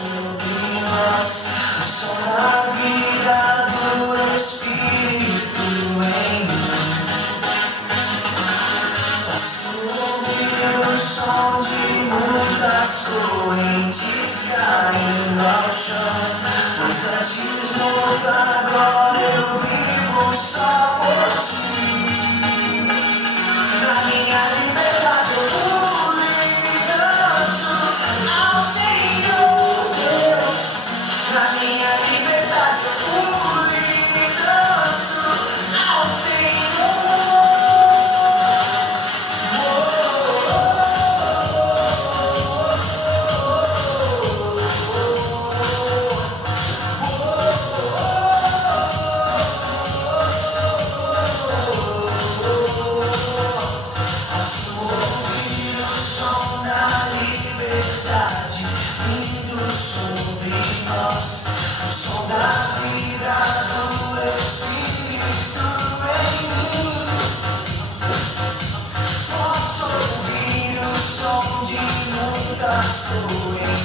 sobre nós, o som da vida do Espírito em mim. Posso ouvir o som de muitas correntes caindo ao chão, pois antes morto, agora eu vivo só por ti. Na minha liberdade eu pulo e danço ao Senhor Deus. Na minha liberdade eu pulo e danço ao Senhor. Posso ouvir o som da liberdade vindo sobre nós, o som da vida do Espírito em mim. Posso ouvir o som de muitas correntes